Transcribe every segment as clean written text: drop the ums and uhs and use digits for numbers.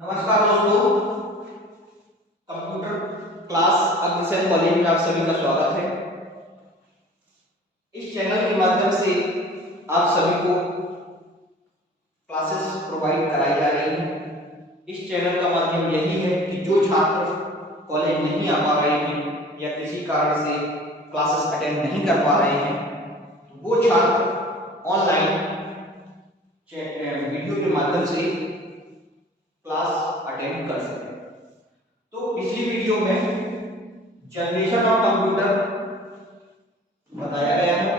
नमस्कार दोस्तों, computer class अग्निसेन college में आप सभी का स्वागत है। इस चैनल के माध्यम से आप सभी को क्लासेस प्रोवाइड कराई जा रही हैं। इस चैनल का माध्यम यही है कि जो छात्र कॉलेज नहीं आ पा रहे हैं या किसी कारण से क्लासेस अटेंड नहीं कर पा रहे हैं, वो छात्र ऑनलाइन वीडियो के माध्यम से क्लास अटेंड कर सकते हैं। तो पिछली वीडियो में जनरेशन ऑफ कंप्यूटर बताया गया है,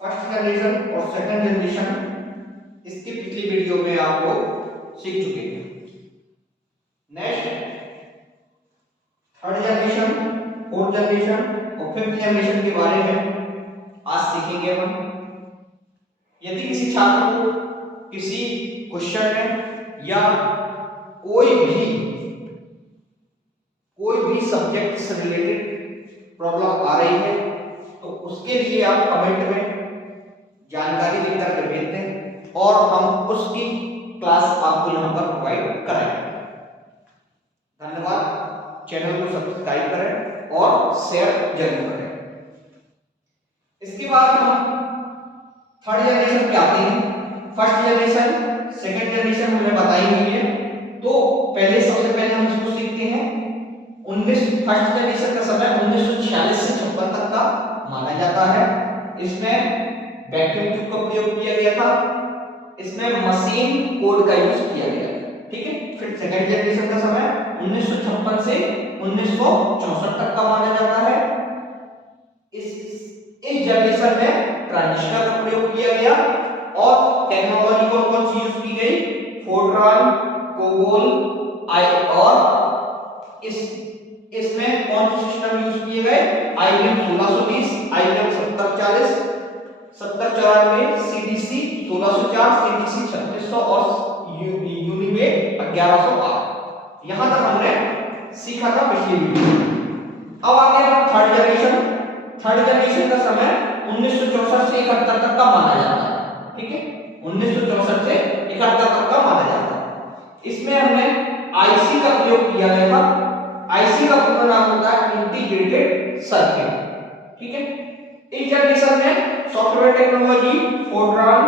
फर्स्ट जनरेशन और सेकंड जनरेशन इसकी पिछली वीडियो में आप लोग सीख चुके हैं। Next third generation, fourth generation और फिफ्थ जनरेशन के बारे में आज सीखेंगे हम। यदि किसी छात्र को किसी क्वेश्चन में या कोई भी सब्जेक्ट से रिलेटेड प्रॉब्लम आ रही है तो उसके लिए आप कमेंट में जानकारी लिख करके भेजते हैं और हम उसकी क्लास आपको यहां पर प्रोवाइड कराएंगे। धन्यवाद। चैनल को सब्सक्राइब करें और शेयर जरूर करें। इसके बाद हम थर्ड जनरेशन पे आते हैं। फर्स्ट जनरेशन सेकंड जनरेशन हमने बताई हुई है, तो सबसे पहले हम इसको सीखते हैं। फर्स्ट जनरेशन का समय 1946 से 56 तक का माना जाता है। इसमें वैक्यूम ट्यूब का प्रयोग किया गया था, इसमें मशीन कोड का यूज किया गया था। ठीक है। फिर सेकंड जनरेशन का समय 1956 से 1964 तक का माना जाता है। इस जनरेशन में ट्रांजिस्टर का प्रयोग किया गया और टेक्नोलॉजी कौन सी यूज की गई? फोरट्रॉन, कोबोल, और इसमें कौन से सिस्टम यूज किए गए? IBM 1620, IBM 7040, 7094, CDC 1604, CDC 3600 और यूनिवेक 1108। यहां तक हमने सीखा था पिछली वीडियो। अब आगे हम थर्ड जनरेशन। थर्ड जनरेशन का समय 1964 से 71 तक का माना जाता है। ठीक है, 1964 से 71 तक का माना जाता है। इसमें हमने आईसी का प्रयोग किया गया था। आईसी का पूरा नाम होता है इंटीग्रेटेड सर्किट। ठीक है। इस जनरेशन में software technology Fortran,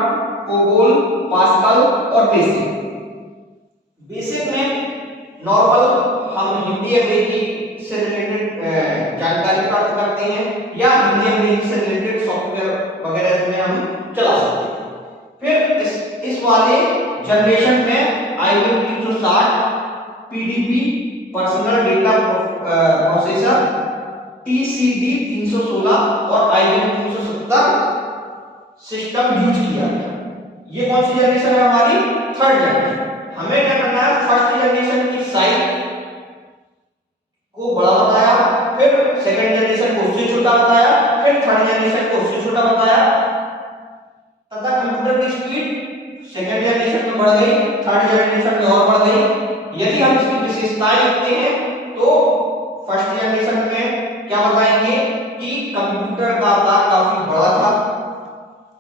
COBOL, pascal और बेसिक में नॉर्मल हम हिंदी अंग्रेजी से रिलेटेड जानकारी प्राप्त करते हैं या हिंदी अंग्रेजी से रिलेटेड सॉफ्टवेयर वगैरह में हम चला सकते हैं। फिर इस वाले जनरेशन में IBM 360, PDP personal data processor, TCD 316 और IBM 370 सिस्टम यूज किया गया। ये कौन सी जनरेशन है? हमारी थर्ड जनरेशन। हमें क्या करना है? फर्स्ट जनरेशन की साइज को बड़ा बताया, फिर सेकंड जनरेशन को उससे छोटा बताया, फिर थर्ड जनरेशन को उससे छोटा बताया, तथा कंप्यूटर की स्पीड सेकंड जनरेशन में बढ़ गई, थर्ड जनरेशन में और बढ़ गई। यदि हम इसकी विशेषताएं लिखते हैं तो फर्स्ट जनरेशन में क्या बताएंगे कि कंप्यूटर का आकार काफी बड़ा था,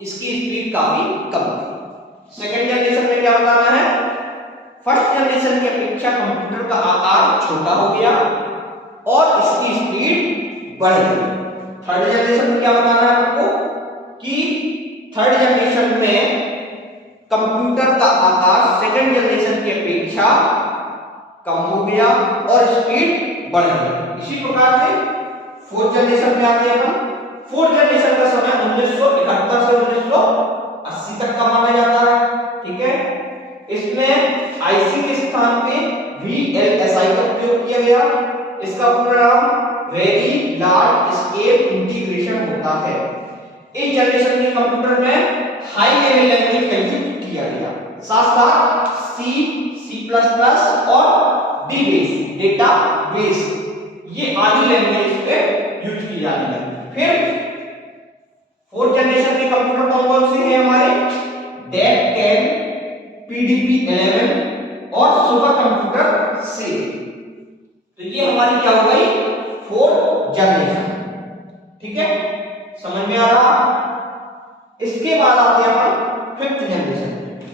इसकी स्पीड काफी कम थी। सेकंड जनरेशन में क्या बताना है? फर्स्ट जनरेशन की अपेक्षा कंप्यूटर का आकार छोटा हो गया और इसकी स्पीड बढ़ गई। थर्ड जनरेशन में क्या बताना है आपको कि थर्ड जनरेशन में कंप्यूटर का आकार सेकंड जनरेशन की अपेक्षा कम हो गया और स्पीड बढ़ गई। इसी प्रकार से फोर्थ जनरेशन में आते हैं हम। फोर्थ जनरेशन का समय 1971 से 1980 तक का माना जाता है। ठीक है। इसमें आईसी के स्थान पे VLSI का प्रयोग किया गया। इसका पूरा नाम वेरी लार्ज स्केल इंटीग्रेशन होता है। इस जनरेशन के कंप्यूटर में हाई लेवल लैंग्वेज का यूज किया गया, साथ साथ C++ और DBase डेटा बेस, ये आदि लैंग्वेज पे यूज की जाती है। फिर फोर्थ जनरेशन के कंप्यूटर कौन से हैं हमारे? DEC 10, PDP 11 और सुपर कंप्यूटर 6। तो ये हमारी क्या हो गई? Fourth generation. ठीक है, समझ में आ रहा? इसके बाद आते हैं हम फिफ्थ जनरेशन।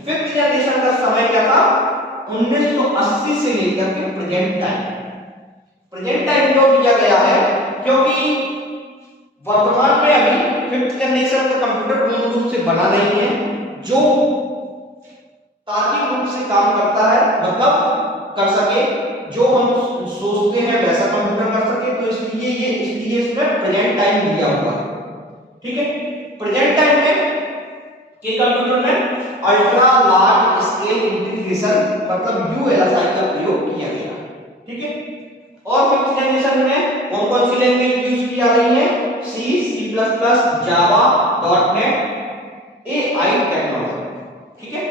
फिफ्थ जनरेशन का समय क्या था? 1980 से लेकर के प्रेजेंट टाइम क्यों दिया गया है, क्योंकि वर्तमान में अभी फिफ्थ जनरेशन का कंप्यूटर पूर्ण रूप से बना नहीं है जो तार्किक रूप से काम करता है, मतलब कर सके जो हम सोचते हैं वैसा कंप्यूटर कर सके, तो इसलिए इसमें प्रेजेंट टाइम दिया हुआ है। ठीक है, प्रेजेंट टाइम में के कंप्यूटर में अल्ट्रा लार्ज स्केल इंटीग्रेशन मतलब यूएलएसआई का प्रयोग किया गया। ठीक है, और फिफ्थ जनरेशन में कौन कौन सी लैंग्वेज यूज की जा रही है? सी, सी प्लस प्लस, जावा, .NET, AI टेक्नोलॉजी। ठीक है,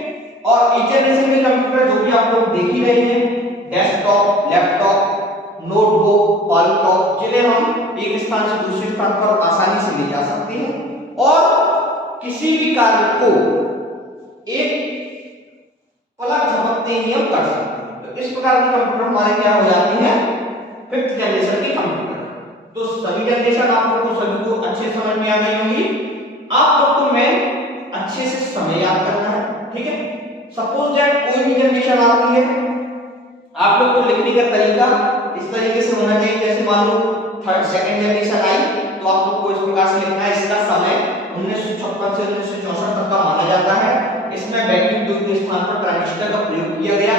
और इस जनरेशन के कंप्यूटर जो कि आप लोग देख ही रहे हैं, डेस्कटॉप, लैपटॉप, नोटबुक, लैपटॉप, जिन्हें हम एक स्थान से दूसरे स्थान पर आसानी से ले जा सकते हैं और किसी भी कार्य को एक पलक झपकते ही हम कर सकते हैं। तो इस प्रकार के कंप्यूटर हमारे क्या हो जाते हैं? फिफ्थ जनरेशन के कंप्यूटर। तो सभी जनरेशन आप लोग को सभी को अच्छे समझ में आ गई होंगी। आप लोग को मैं अच्छे से समय याद करना है। ठीक है, सपोज दैट कोई भी जनरेशन आती है, आप लोग को लिखने का तरीका इस तरीके से होना चाहिए, जैसे मान लो थर्ड सेकंड जनरेशन आई तो आप लोग को इस प्रकार से लिखना है। इसका समय 1956 से 1964 तक का माना जाता है। इसमें वैक्यूम ट्यूब के स्थान पर ट्रांजिस्टर का प्रयोग किया गया।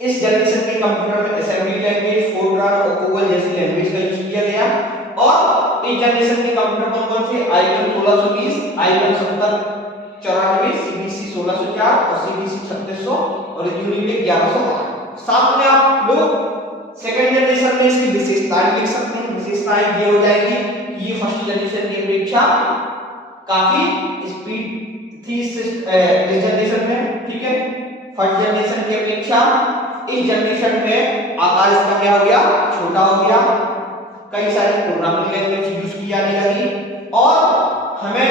इस जनरेशन के कंप्यूटर में असेंबली लैंग्वेज, फोरट्रान और कोबोल जैसी लैंग्वेज का यूज किया गया। और इस जनरेशन के कंप्यूटर कौन-कौन से? IBM 1620, IBM 7094, CPC 1604 और CPC 3600 और यूनिवेक 1108। साथ में आप लोग सेकंड जनरेशन में इसकी विशेषताएं लिख सकते हैं। विशेषताएं ये हो जाएगी कि ये फर्स्ट जनरेशन की अपेक्षा काफी स्पीड थी इस जनरेशन में। ठीक है, फर्स्ट जनरेशन की अपेक्षा इस जनरेशन में आकार इसका क्या हो गया? छोटा हो गया। कई सारी प्रोग्रामिंग लैंग्वेज यूज की जाने लगी और हमें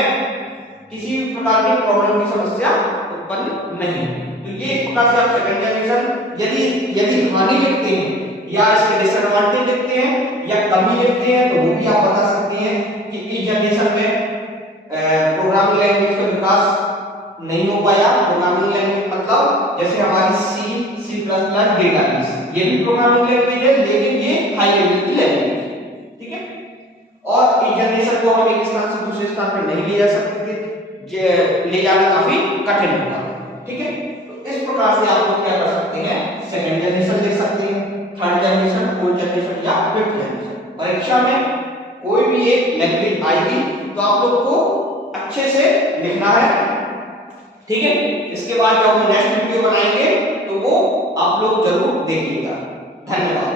किसी भी प्रकार की प्रॉब्लम की समस्या उत्पन्न नहीं। तो ये इस प्रकार से आप सेकंड जनरेशन यदि हानि लिखते हैं या इसके डिसएडवांटेज लिखते हैं या कमी लिखते हैं तो वो भी आप बता सकते हैं कि इस जनरेशन में प्रोग्रामिंग लैंग्वेज का विकास नहीं हो पाया। प्रोग्रामिंग लैंग्वेज मतलब जैसे हमारी सी, सी प्लस प्लस, डेटाबेस, ये भी प्रोग्रामिंग लैंग्वेज है लेकिन ये हाई लेवल की लैंग्वेज है। ठीक है, और इस जनरेशन को हम एक स्थान से दूसरे स्थान पर नहीं ले जा सकते थे, ले जाना काफी कठिन होता है। ठीक है, तो इस प्रकार से आप लोग क्या कर सकते हैं? सेकंड जनरेशन लिख सकते हैं, थर्ड जनरेशन, फोर्थ जनरेशन या फिफ्थ जनरेशन। परीक्षा में कोई भी एक लैंग्वेज आएगी तो आप लोग को अच्छे से लिखना है। ठीक है, इसके बाद जब हम नेक्स्ट वीडियो बनाएंगे तो वो आप लोग जरूर देखिएगा। धन्यवाद।